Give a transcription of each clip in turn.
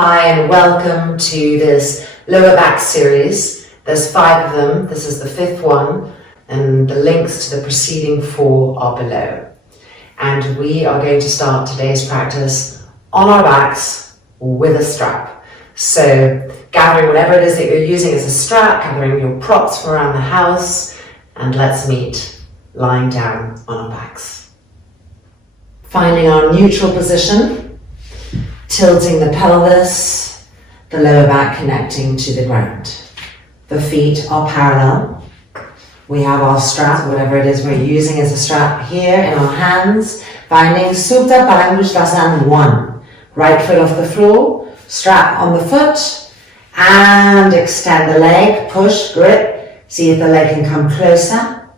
Hi and welcome to this lower back series. There's 5 of them. This is the 5th one and the links to the preceding 4 are below. And we are going to start today's practice on our backs with a strap. So gathering whatever it is that you're using as a strap, gathering your props from around the house, and let's meet lying down on our backs. Finding our neutral position, tilting the pelvis, the lower back connecting to the ground. The feet are parallel. We have our strap, whatever it is we're using as a strap here in our hands, finding Supta Parangushtasan 1. Right foot off the floor, strap on the foot, and extend the leg, push, grip, see if the leg can come closer.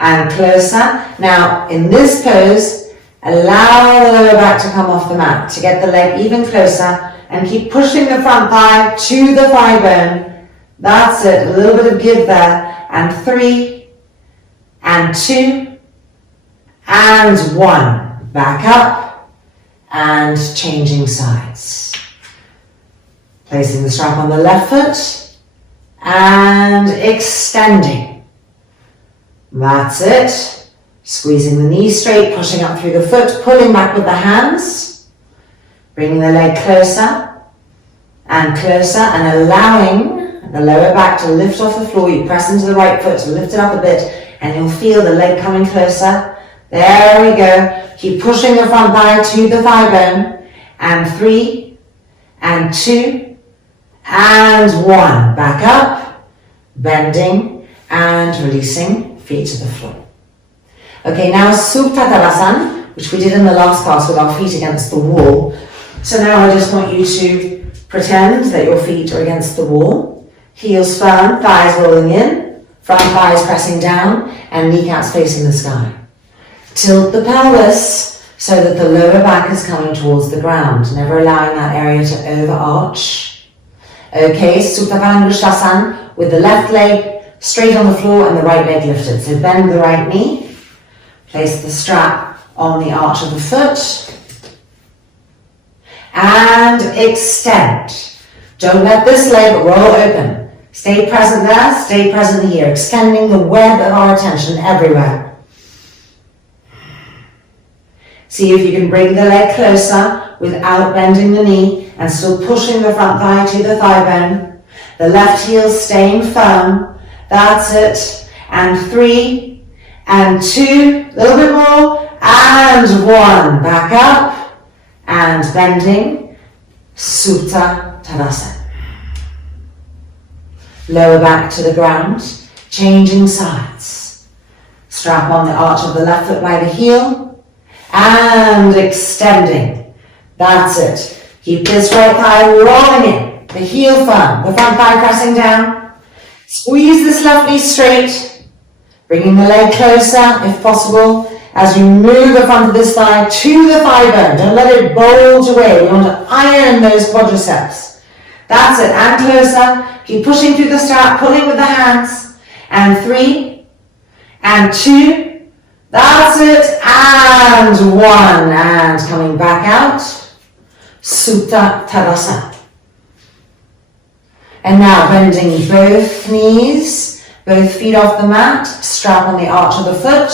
And closer. Now, in this pose, allow the lower back to come off the mat to get the leg even closer and keep pushing the front thigh to the thigh bone. That's it, a little bit of give there. And 3, and 2, and 1. Back up and changing sides. Placing the strap on the left foot and extending. That's it. Squeezing the knees straight, pushing up through the foot, pulling back with the hands, bringing the leg closer and allowing the lower back to lift off the floor. You press into the right foot to lift it up a bit and you'll feel the leg coming closer. There we go. Keep pushing the front thigh to the thigh bone. And 3, and 2, and 1. Back up, bending and releasing. Feet to the floor. Okay, now Supta Tadasana, which we did in the last class with our feet against the wall. So now I just want you to pretend that your feet are against the wall. Heels firm, thighs rolling in, front thighs pressing down, and kneecaps facing the sky. Tilt the pelvis so that the lower back is coming towards the ground, never allowing that area to overarch. Okay, Supta Parangushtasan with the left leg straight on the floor and the right leg lifted. So bend the right knee, place the strap on the arch of the foot, and extend. Don't let this leg roll open. Stay present there, stay present here, extending the web of our attention everywhere. See if you can bring the leg closer without bending the knee and still pushing the front thigh to the thigh bone. The left heel staying firm. That's it. And 3, and 2, a little bit more, and 1. Back up, and bending, Supta Tadasana. Lower back to the ground, changing sides. Strap on the arch of the left foot by the heel, and extending. That's it. Keep this right thigh rolling in, the heel firm, the front thigh pressing down. Squeeze this left knee straight, bringing the leg closer if possible as you move the front of this thigh to the thigh bone. Don't let it bulge away. We want to iron those quadriceps. That's it, and closer. Keep pushing through the strap, pulling with the hands. And 3, and 2, that's it, and 1. And coming back out, Supta Tadasana. And now bending both knees, both feet off the mat, strap on the arch of the foot.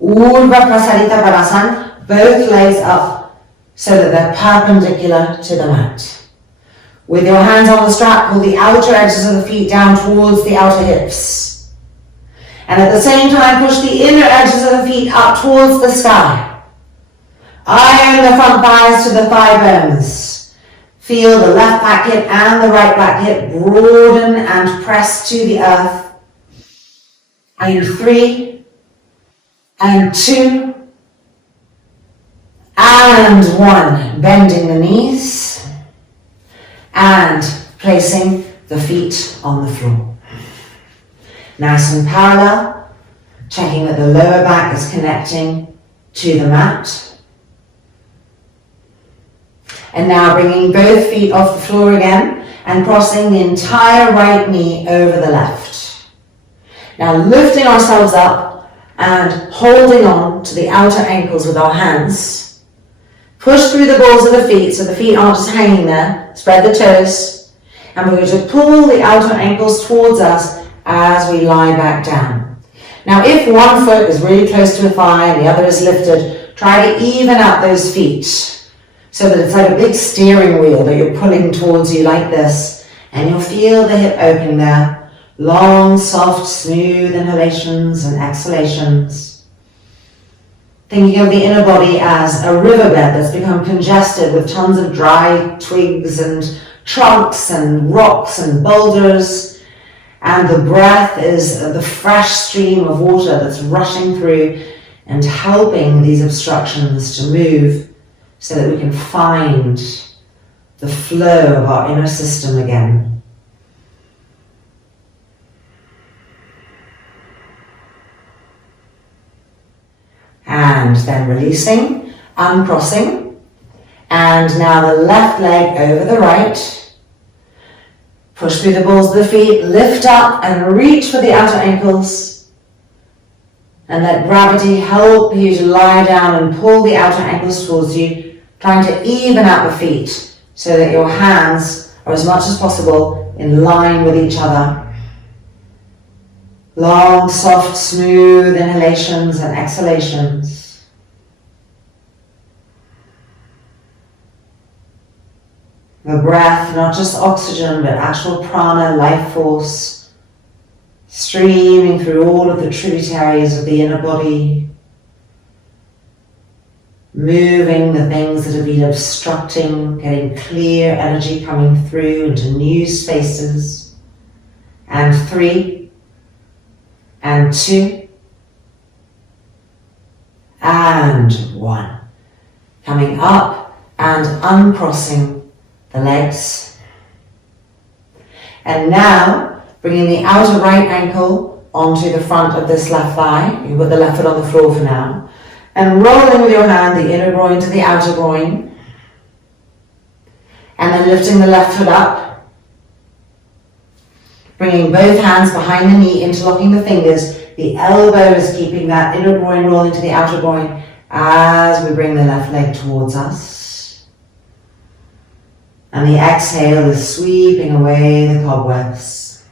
Urdhva Prasarita Padasana, both legs up so that they're perpendicular to the mat. With your hands on the strap, pull the outer edges of the feet down towards the outer hips. And at the same time, push the inner edges of the feet up towards the sky. Iron the front thighs to the thigh bones. Feel the left back hip and the right back hip broaden and press to the earth. And 3, and 2, and 1. Bending the knees and placing the feet on the floor. Nice and parallel, checking that the lower back is connecting to the mat. And now bringing both feet off the floor again and crossing the entire right knee over the left. Now lifting ourselves up and holding on to the outer ankles with our hands, Push through the balls of the feet so the feet aren't just hanging there. Spread the toes. And we're going to pull the outer ankles towards us as we lie back down. Now if one foot is really close to a thigh and the other is lifted, try to even out those feet so that it's like a big steering wheel that you're pulling towards you like this. And you'll feel the hip opening there. Long, soft, smooth inhalations and exhalations. Thinking of the inner body as a riverbed that's become congested with tons of dry twigs and trunks and rocks and boulders. And the breath is the fresh stream of water that's rushing through and helping these obstructions to move so that we can find the flow of our inner system again. And then releasing, uncrossing, and now the left leg over the right. Push through the balls of the feet, lift up and reach for the outer ankles. And let gravity help you to lie down and pull the outer ankles towards you, trying to even out the feet so that your hands are as much as possible in line with each other. Long, soft, smooth inhalations and exhalations. The breath, not just oxygen, but actual prana, life force, streaming through all of the tributaries of the inner body, moving the things that have been obstructing, getting clear energy coming through into new spaces. And 3, and 2, and 1. Coming up and uncrossing the legs. And now, bringing the outer right ankle onto the front of this left thigh. You put the left foot on the floor for now. And rolling with your hand the inner groin to the outer groin. And then lifting the left foot up. Bringing both hands behind the knee, interlocking the fingers. The elbow is keeping that inner groin rolling to the outer groin as we bring the left leg towards us. And the exhale is sweeping away the cobwebs.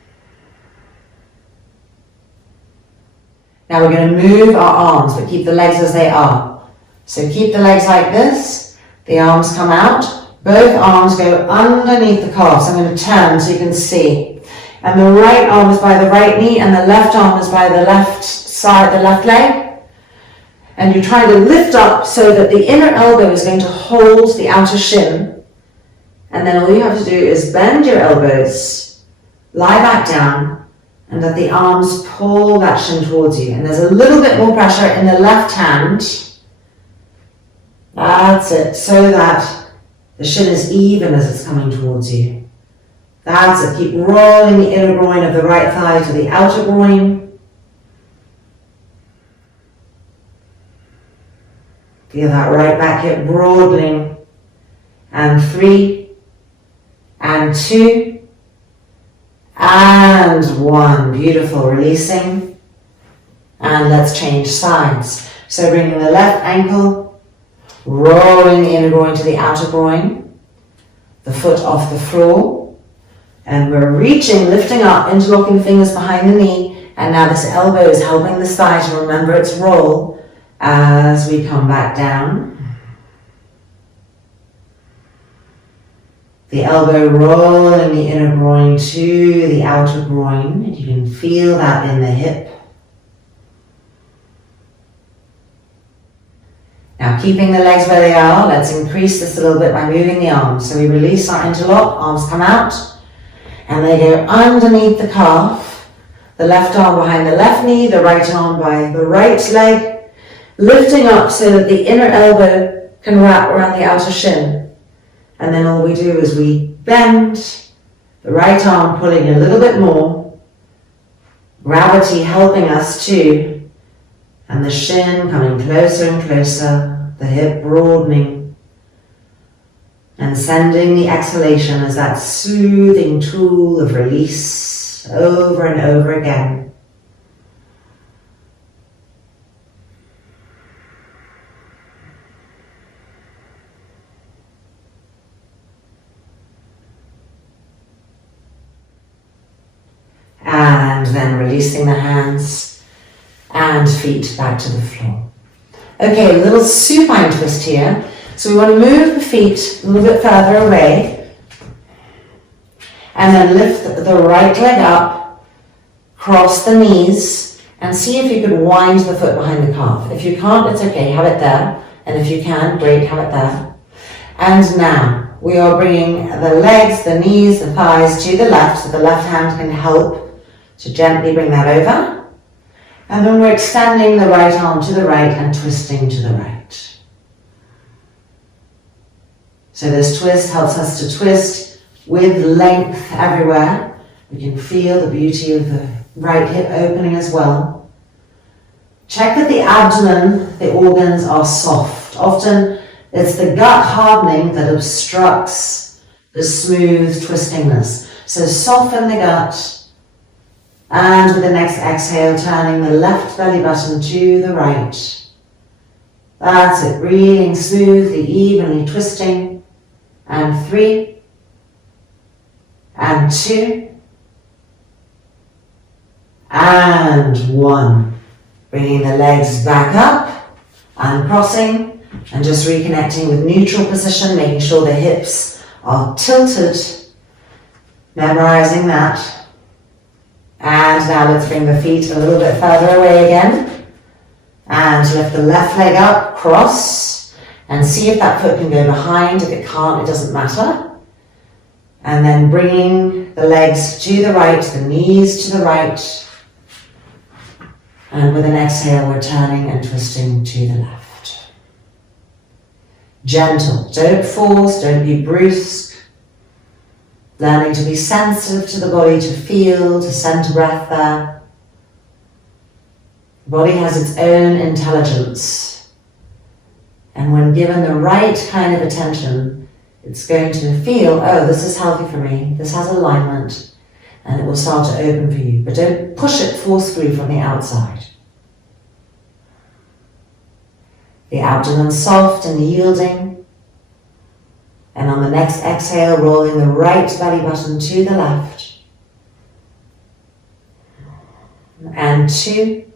Now we're going to move our arms, but keep the legs as they are. So keep the legs like this. The arms come out. Both arms go underneath the calves. I'm going to turn so you can see. And the right arm is by the right knee and the left arm is by the left side, the left leg. And you try to lift up so that the inner elbow is going to hold the outer shin. And then all you have to do is bend your elbows, lie back down, and let the arms pull that shin towards you. And there's a little bit more pressure in the left hand. That's it, so that the shin is even as it's coming towards you. That's it. Keep rolling the inner groin of the right thigh to the outer groin. Feel that right back hip broadening. And 3, and 2, and 1. Beautiful. Releasing. And let's change sides. So bringing the left ankle, rolling the inner groin to the outer groin, the foot off the floor. And we're reaching, lifting up, interlocking fingers behind the knee. And now this elbow is helping this thigh to remember its role as we come back down. The elbow rolling the inner groin to the outer groin. And you can feel that in the hip. Now keeping the legs where they are, let's increase this a little bit by moving the arms. So we release our interlock, arms come out. And they go underneath the calf, the left arm behind the left knee, the right arm by the right leg, lifting up so that the inner elbow can wrap around the outer shin. And then all we do is we bend, the right arm pulling a little bit more, gravity helping us too, and the shin coming closer and closer, the hip broadening. And sending the exhalation as that soothing tool of release over and over again. And then releasing the hands and feet back to the floor. Okay, a little supine twist here. So we want to move the feet a little bit further away. And then lift the right leg up, cross the knees, and see if you could wind the foot behind the calf. If you can't, it's okay, have it there. And if you can, great, have it there. And now we are bringing the legs, the knees, the thighs to the left, so the left hand can help to gently bring that over. And then we're extending the right arm to the right and twisting to the right. So this twist helps us to twist with length everywhere. We can feel the beauty of the right hip opening as well. Check that the abdomen, the organs are soft. Often it's the gut hardening that obstructs the smooth twistingness. So soften the gut. And with the next exhale, turning the left belly button to the right. That's it, breathing smoothly, evenly twisting. And 3, and 2, and 1. Bringing the legs back up, uncrossing, and just reconnecting with neutral position, making sure the hips are tilted. Memorizing that. And now let's bring the feet a little bit further away again. And lift the left leg up, cross, and see if that foot can go behind. If it can't, it doesn't matter. And then bringing the legs to the right, the knees to the right. And with an exhale, we're turning and twisting to the left. Gentle, don't force, don't be brusque. Learning to be sensitive to the body, to feel, to center breath there. The body has its own intelligence. And when given the right kind of attention, it's going to feel, oh, this is healthy for me, this has alignment, and it will start to open for you. But don't push it forcefully from the outside. The abdomen soft and yielding. And on the next exhale, rolling the right belly button to the left. And 2.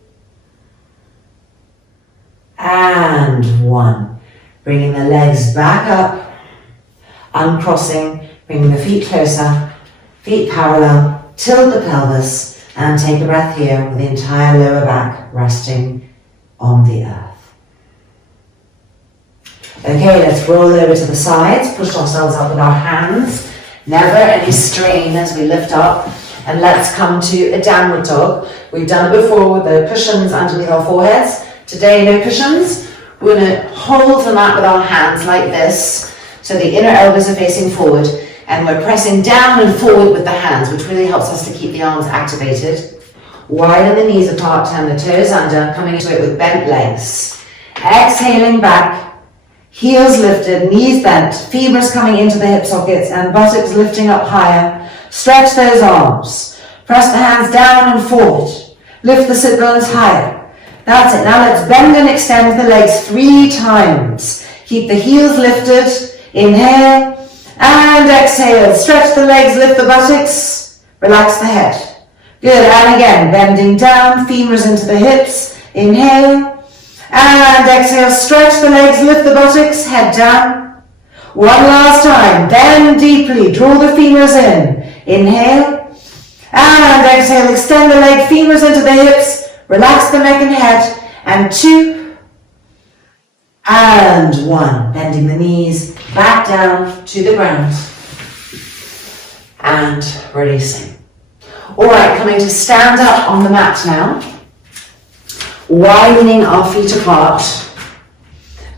And 1. Bringing the legs back up, uncrossing, bringing the feet closer, feet parallel, tilt the pelvis, and take a breath here with the entire lower back resting on the earth. Okay, let's roll over to the sides, push ourselves up with our hands, never any strain as we lift up, and let's come to a downward dog. We've done it before with the cushions underneath our foreheads. Today, no cushions. We're going to hold the mat with our hands like this, so the inner elbows are facing forward, and we're pressing down and forward with the hands, which really helps us to keep the arms activated. Widen the knees apart, turn the toes under, coming into it with bent legs. Exhaling back. Heels lifted, knees bent, femurs coming into the hip sockets and buttocks lifting up higher. Stretch those arms. Press the hands down and forward. Lift the sit bones higher. That's it. Now let's bend and extend the legs 3 times. Keep the heels lifted. Inhale and exhale. Stretch the legs, lift the buttocks. Relax the head. Good. And again, bending down, femurs into the hips. Inhale. And exhale, stretch the legs, lift the buttocks, head down. One last time, bend deeply, draw the femurs in. Inhale. And exhale, extend the leg, femurs into the hips, relax the neck and head. And 2. And 1. Bending the knees back down to the ground. And releasing. Alright, coming to stand up on the mat now. Widening our feet apart,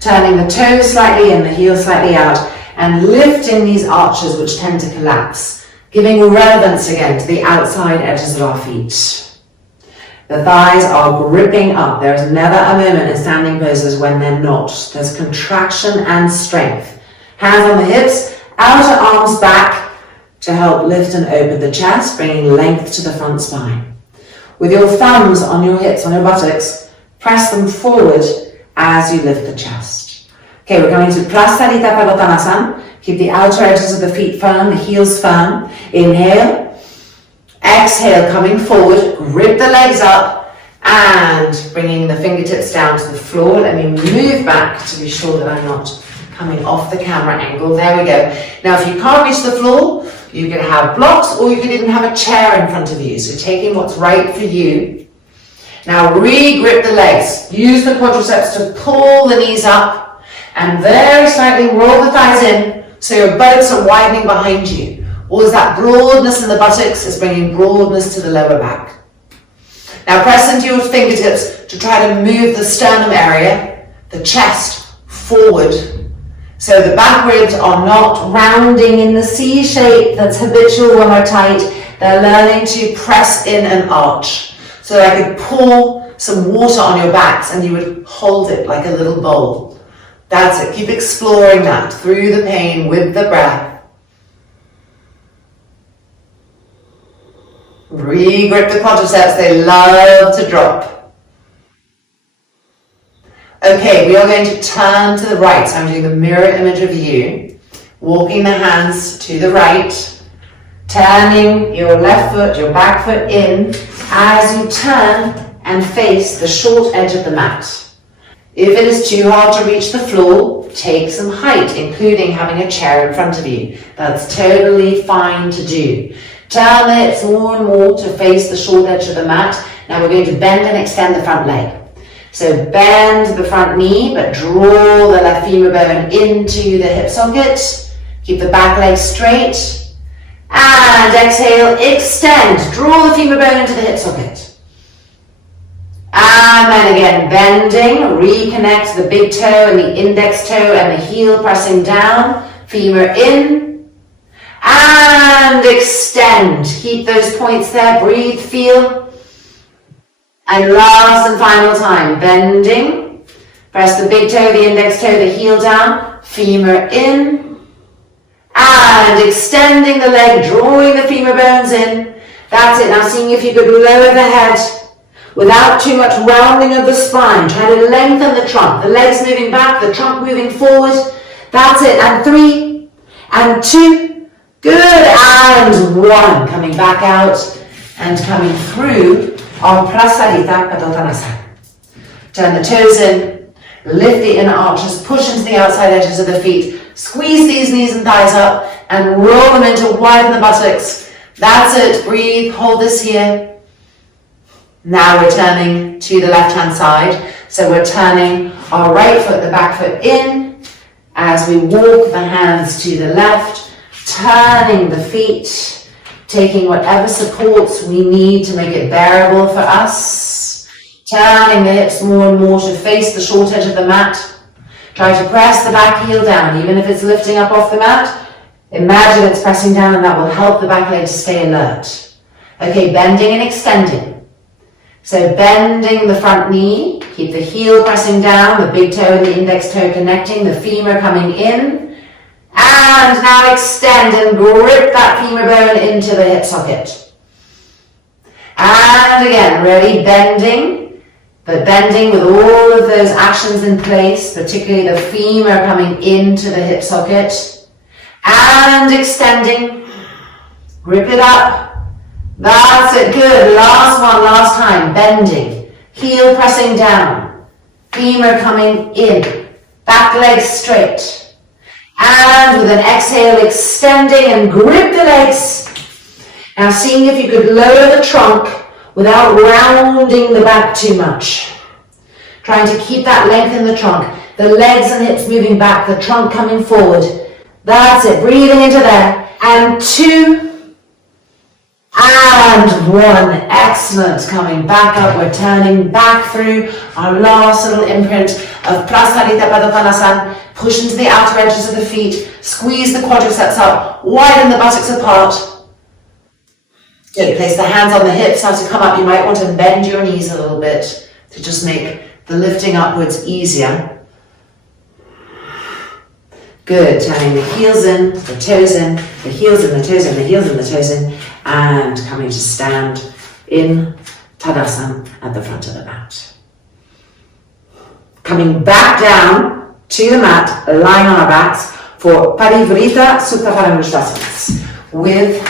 turning the toes slightly in, the heels slightly out, and lifting these arches which tend to collapse, giving relevance again to the outside edges of our feet. The thighs are gripping up. There is never a moment in standing poses when they're not. There's contraction and strength. Hands on the hips, outer arms back to help lift and open the chest, bringing length to the front spine. With your thumbs on your hips, on your buttocks, press them forward as you lift the chest. Okay, we're going to Prasarita Padottanasana. Keep the outer edges of the feet firm, the heels firm. Inhale. Exhale, coming forward, grip the legs up and bringing the fingertips down to the floor. Let me move back to be sure that I'm not coming off the camera angle. There we go. Now, if you can't reach the floor, you could have blocks or you could even have a chair in front of you. So taking what's right for you. Now, re-grip the legs. Use the quadriceps to pull the knees up and very slightly roll the thighs in so your buttocks are widening behind you. All that broadness in the buttocks is bringing broadness to the lower back. Now press into your fingertips to try to move the sternum area, the chest forward. So the back ribs are not rounding in the C shape that's habitual when we're tight. They're learning to press in and arch. So I could pour some water on your backs and you would hold it like a little bowl. That's it. Keep exploring that through the pain with the breath. Re-grip the quadriceps, they love to drop. Okay, we are going to turn to the right. So I'm doing the mirror image of you, walking the hands to the right, turning your left foot, your back foot in as you turn and face the short edge of the mat. If it is too hard to reach the floor, take some height, including having a chair in front of you. That's totally fine to do. Turn the hips more and more to face the short edge of the mat. Now we're going to bend and extend the front leg. So bend the front knee, but draw the left femur bone into the hip socket. Keep the back leg straight. And exhale, extend. Draw the femur bone into the hip socket. And then again, bending. Reconnect the big toe and the index toe and the heel pressing down. Femur in. And extend. Keep those points there. Breathe, feel. And last and final time. Bending. Press the big toe, the index toe, the heel down. Femur in. And extending the leg, drawing the femur bones in. That's it. Now seeing if you could lower the head without too much rounding of the spine. Try to lengthen the trunk. The legs moving back, the trunk moving forward. That's it. And 3 and 2. Good, and 1. Coming back out and coming through our Prasarita Padottanasana. Turn the toes in, lift the inner arches, push into the outside edges of the feet, squeeze these knees and thighs up and roll them in to widen the buttocks. That's it, breathe, hold this here. Now we're turning to the left hand side. So we're turning our right foot, the back foot in as we walk the hands to the left. Turning the feet, taking whatever supports we need to make it bearable for us. Turning the hips more and more to face the short edge of the mat. Try to press the back heel down, even if it's lifting up off the mat. Imagine it's pressing down and that will help the back leg to stay alert. Okay, bending and extending. So bending the front knee, keep the heel pressing down, the big toe and the index toe connecting, the femur coming in. And now extend and grip that femur bone into the hip socket. And again, really bending, but bending with all of those actions in place, particularly the femur coming into the hip socket. And extending, grip it up. That's it, good. Last one, last time, bending, heel pressing down, femur coming in, back leg straight. And with an exhale, extending and grip the legs. Now seeing if you could lower the trunk without rounding the back too much. Trying to keep that length in the trunk. The legs and hips moving back, the trunk coming forward. That's it, breathing into there. And 2. And 1. Excellent. Coming back up, we're turning back through our last little imprint of Prasarita Padottanasana. Push into the outer edges of the feet, squeeze the quadriceps up, widen the buttocks apart. Good, place the hands on the hips. Now to come up, you might want to bend your knees a little bit to just make the lifting upwards easier. Good, turning the heels in, the toes in, the heels in, the toes in, the heels in, the toes in, and coming to stand in Tadasana at the front of the mat. Coming back down to the mat, lying on our backs for Parivrita Supta Paramudasana with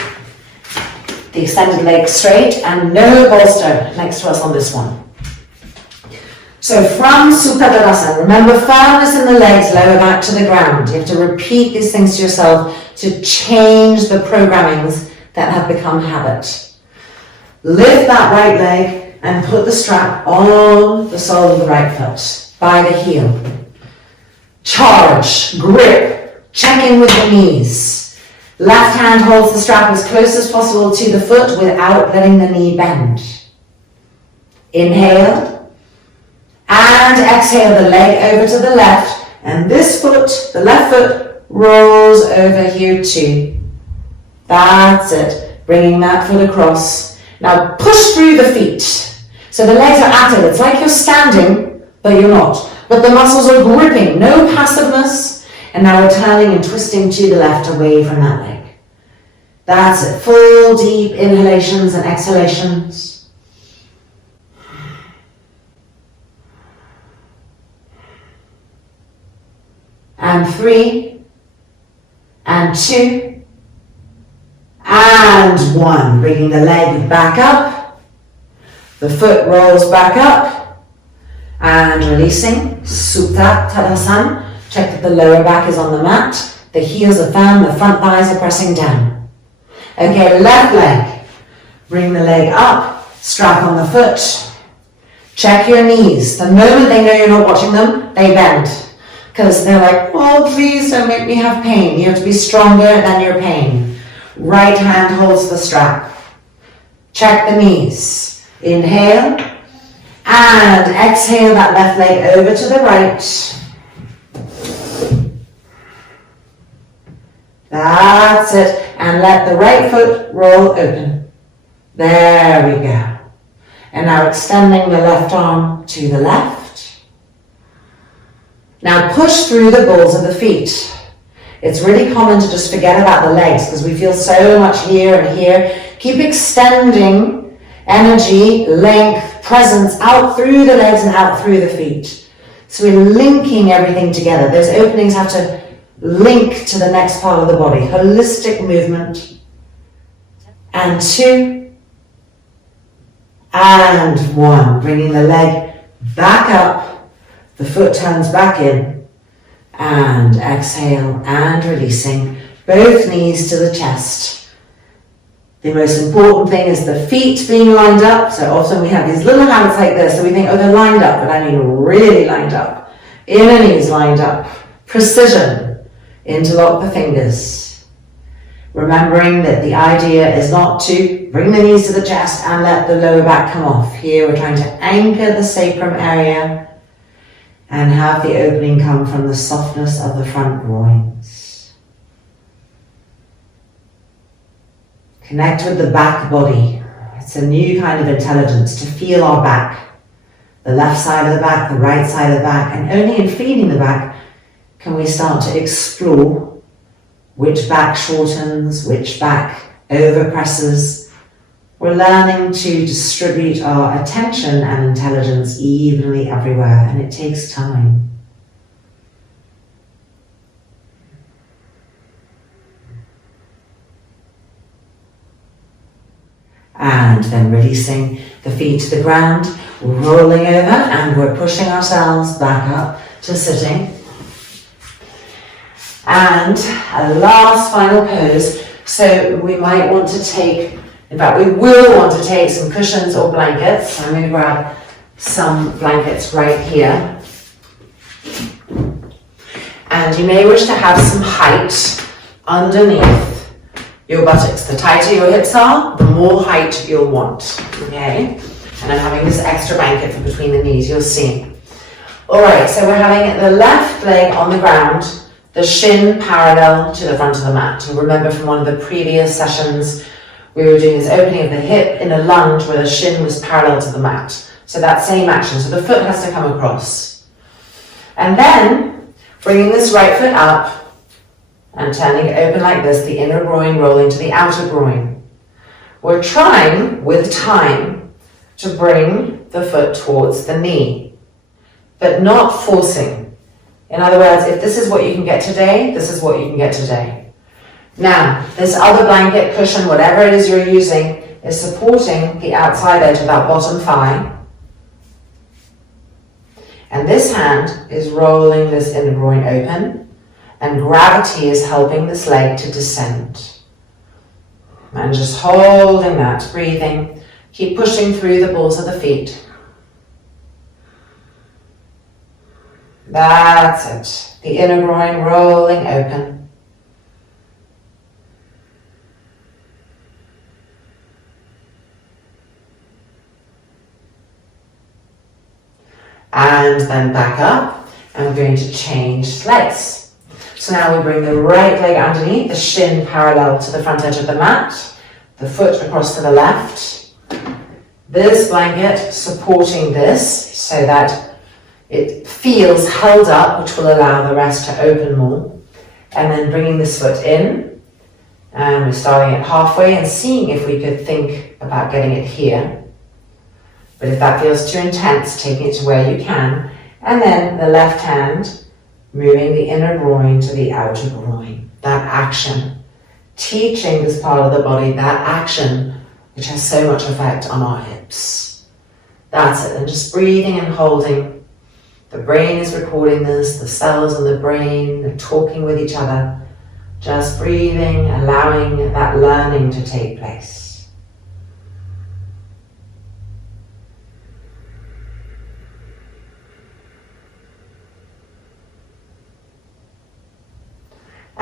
the extended leg straight and no bolster next to us on this one. So from Supine, remember firmness in the legs, lower back to the ground. You have to repeat these things to yourself to change the programmings that have become habit. Lift that right leg and put the strap on the sole of the right foot by the heel. Charge, grip, check in with the knees. Left hand holds the strap as close as possible to the foot without letting the knee bend. Inhale. And exhale the leg over to the left, and this foot, the left foot, rolls over here too. That's it, bringing that foot across. Now push through the feet. So the legs are active, it's like you're standing, but you're not. But the muscles are gripping, no passiveness. And now we're turning and twisting to the left away from that leg. That's it, full deep inhalations and exhalations. And 3, and 2, and 1. Bringing the leg back up, the foot rolls back up, and releasing, Supta Tadasana. Check that the lower back is on the mat, the heels are firm, the front thighs are pressing down. Okay, left leg, bring the leg up, strap on the foot, check your knees. The moment they know you're not watching them, they bend. Because they're like, oh, please don't make me have pain. You have to be stronger than your pain. Right hand holds the strap. Check the knees. Inhale. And exhale that left leg over to the right. That's it. And let the right foot roll open. There we go. And now extending the left arm to the left. Now push through the balls of the feet. It's really common to just forget about the legs because we feel so much here and here. Keep extending energy, length, presence out through the legs and out through the feet. So we're linking everything together. Those openings have to link to the next part of the body. Holistic movement. And 2. And 1. Bringing the leg back up. The foot turns back in, and exhale and releasing, both knees to the chest. The most important thing is the feet being lined up. So often we have these little habits like this, so we think, oh, they're lined up, but I mean really lined up. Inner knees lined up. Precision. Interlock the fingers. Remembering that the idea is not to bring the knees to the chest and let the lower back come off. Here we're trying to anchor the sacrum area and have the opening come from the softness of the front groins. Connect with the back body. It's a new kind of intelligence to feel our back. The left side of the back, the right side of the back, and only in feeling the back can we start to explore which back shortens, which back overpresses. We're learning to distribute our attention and intelligence evenly everywhere, and it takes time. And then releasing the feet to the ground, rolling over, and we're pushing ourselves back up to sitting. And a last final pose. So we might want to take, in fact, we will want to take some cushions or blankets. So I'm going to grab some blankets right here. And you may wish to have some height underneath your buttocks. The tighter your hips are, the more height you'll want, okay? And I'm having this extra blanket for between the knees, you'll see. All right, so we're having the left leg on the ground, the shin parallel to the front of the mat. You remember from one of the previous sessions, we were doing this opening of the hip in a lunge where the shin was parallel to the mat. So that same action, so the foot has to come across. And then, bringing this right foot up and turning it open like this, the inner groin rolling to the outer groin. We're trying, with time, to bring the foot towards the knee, but not forcing. In other words, if this is what you can get today, this is what you can get today. Now, this other blanket, cushion, whatever it is you're using, is supporting the outside edge of that bottom thigh. And this hand is rolling this inner groin open, and gravity is helping this leg to descend. And just holding that, breathing. Keep pushing through the balls of the feet. That's it. The inner groin rolling open. And then back up, and we're going to change legs. So now we bring the right leg underneath, the shin parallel to the front edge of the mat, the foot across to the left. This blanket supporting this so that it feels held up, which will allow the rest to open more. And then bringing this foot in, and we're starting at halfway and seeing if we could think about getting it here. But if that feels too intense, taking it to where you can. And then the left hand, moving the inner groin to the outer groin. That action. Teaching this part of the body that action, which has so much effect on our hips. That's it. And just breathing and holding. The brain is recording this. The cells in the brain are talking with each other. Just breathing, allowing that learning to take place.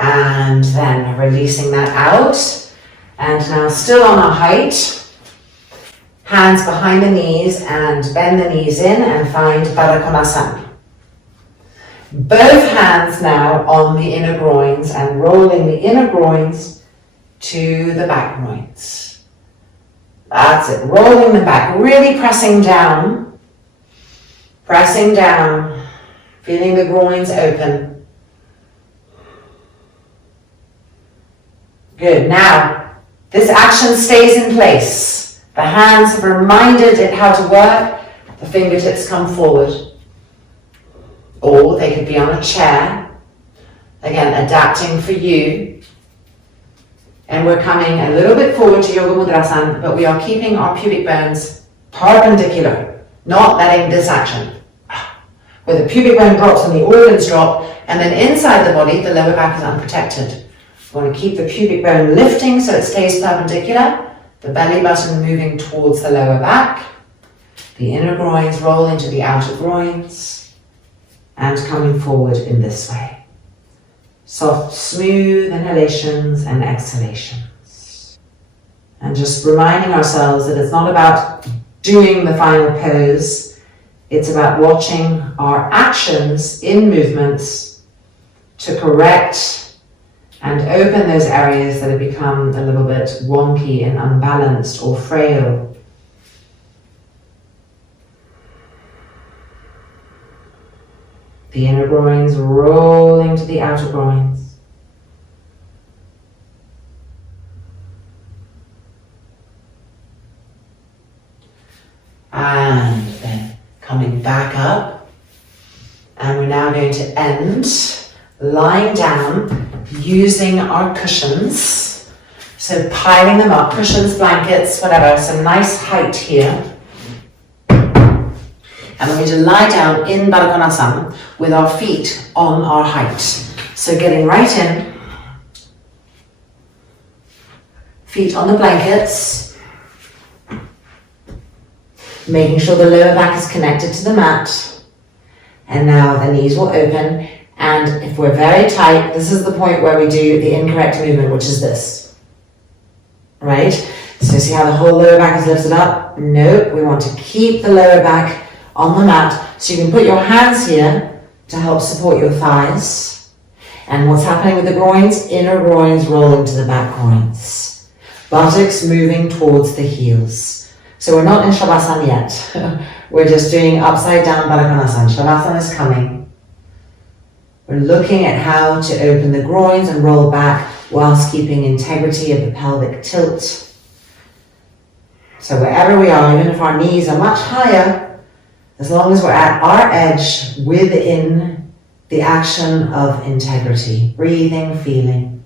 And then releasing that out. And now still on our height. Hands behind the knees and bend the knees in and find Baddha Konasana. Both hands now on the inner groins and rolling the inner groins to the back groins. That's it. Rolling them back. Really pressing down. Pressing down. Feeling the groins open. Good. Now, this action stays in place. The hands have reminded it how to work. The fingertips come forward. Or they could be on a chair. Again, adapting for you. And we're coming a little bit forward to Yoga Mudrasana, but we are keeping our pubic bones perpendicular, not letting this action, where the pubic bone drops and the organs drop, and then inside the body, the lower back is unprotected. We want to keep the pubic bone lifting so it stays perpendicular, the belly button moving towards the lower back, the inner groins roll into the outer groins, and coming forward in this way. Soft, smooth inhalations and exhalations. And just reminding ourselves that it's not about doing the final pose, it's about watching our actions in movements to correct and open those areas that have become a little bit wonky and unbalanced or frail. The inner groins rolling to the outer groins. And then coming back up. And we're now going to end lying down using our cushions. So piling them up, cushions, blankets, whatever, some nice height here. And we're going to lie down in Baddha Konasana with our feet on our height. So getting right in, feet on the blankets, making sure the lower back is connected to the mat. And now the knees will open. And if we're very tight, this is the point where we do the incorrect movement, which is this. Right? So see how the whole lower back is lifted up? Nope, we want to keep the lower back on the mat. So you can put your hands here to help support your thighs. And what's happening with the groins? Inner groins rolling to the back groins. Buttocks moving towards the heels. So we're not in Shavasana yet. We're just doing upside down Baddha Konasana. Shavasana is coming. We're looking at how to open the groins and roll back whilst keeping integrity of the pelvic tilt. So wherever we are, even if our knees are much higher, as long as we're at our edge within the action of integrity, breathing, feeling.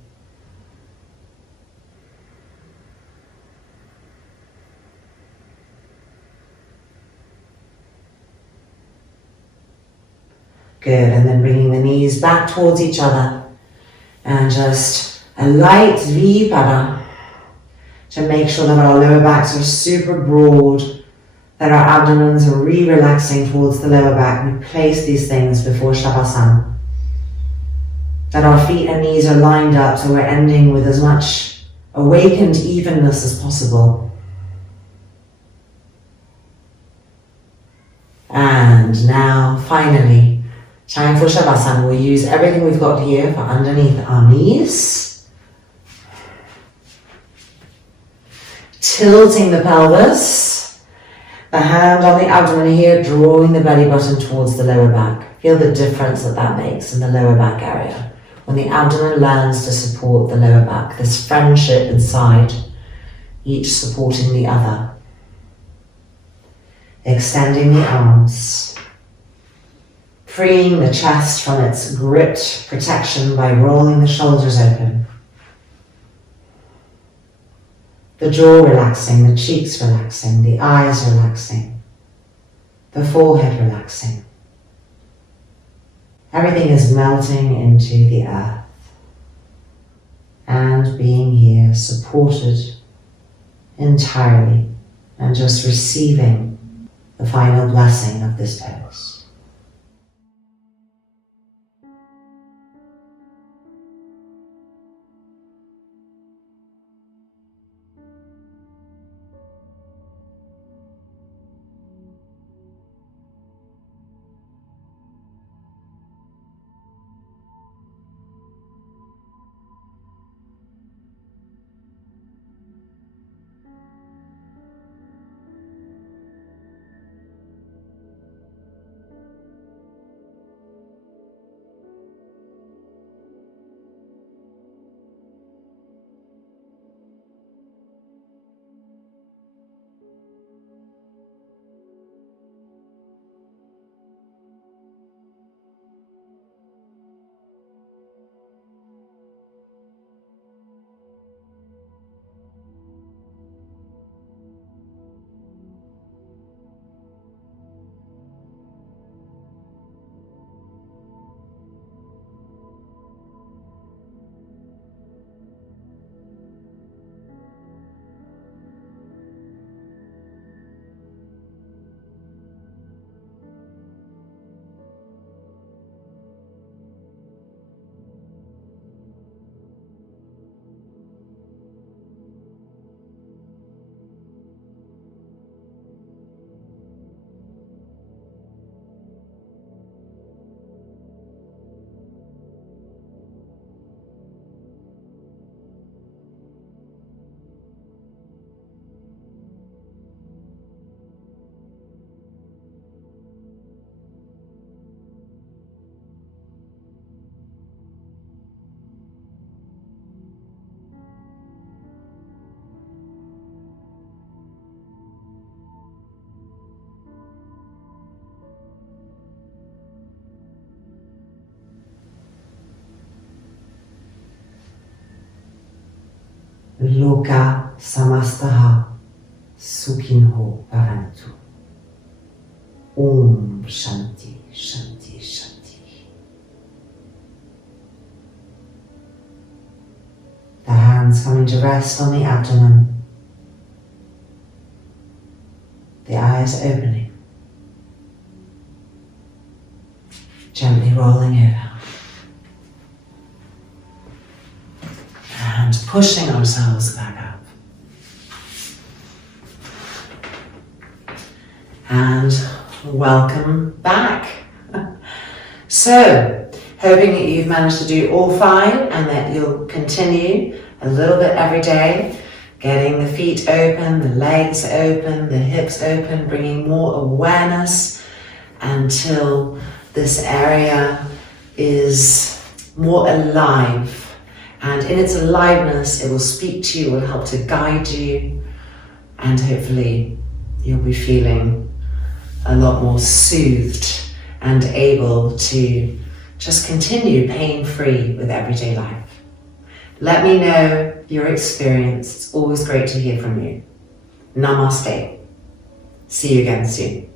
Good, and then bringing the knees back towards each other and just a light vipada to make sure that our lower backs are super broad, that our abdomens are relaxing towards the lower back. We place these things before Shavasana. That our feet and knees are lined up so we're ending with as much awakened evenness as possible. And now, finally, time for Shavasana. We'll use everything we've got here for underneath our knees. Tilting the pelvis. The hand on the abdomen here, drawing the belly button towards the lower back. Feel the difference that makes in the lower back area. When the abdomen learns to support the lower back, this friendship inside, each supporting the other. Extending the arms. Freeing the chest from its gripped protection by rolling the shoulders open. The jaw relaxing, the cheeks relaxing, the eyes relaxing, the forehead relaxing. Everything is melting into the earth and being here supported entirely and just receiving the final blessing of this pose. Loka samastaha sukhinho bhavantu. Om Shanti Shanti Shanti. The hands coming to rest on the abdomen. The eyes opening. Gently rolling over. And pushing ourselves back up. And welcome back. So, hoping that you've managed to do all fine and that you'll continue a little bit every day, getting the feet open, the legs open, the hips open, bringing more awareness until this area is more alive. And in its aliveness, it will speak to you, will help to guide you, and hopefully you'll be feeling a lot more soothed and able to just continue pain-free with everyday life. Let me know your experience. It's always great to hear from you. Namaste. See you again soon.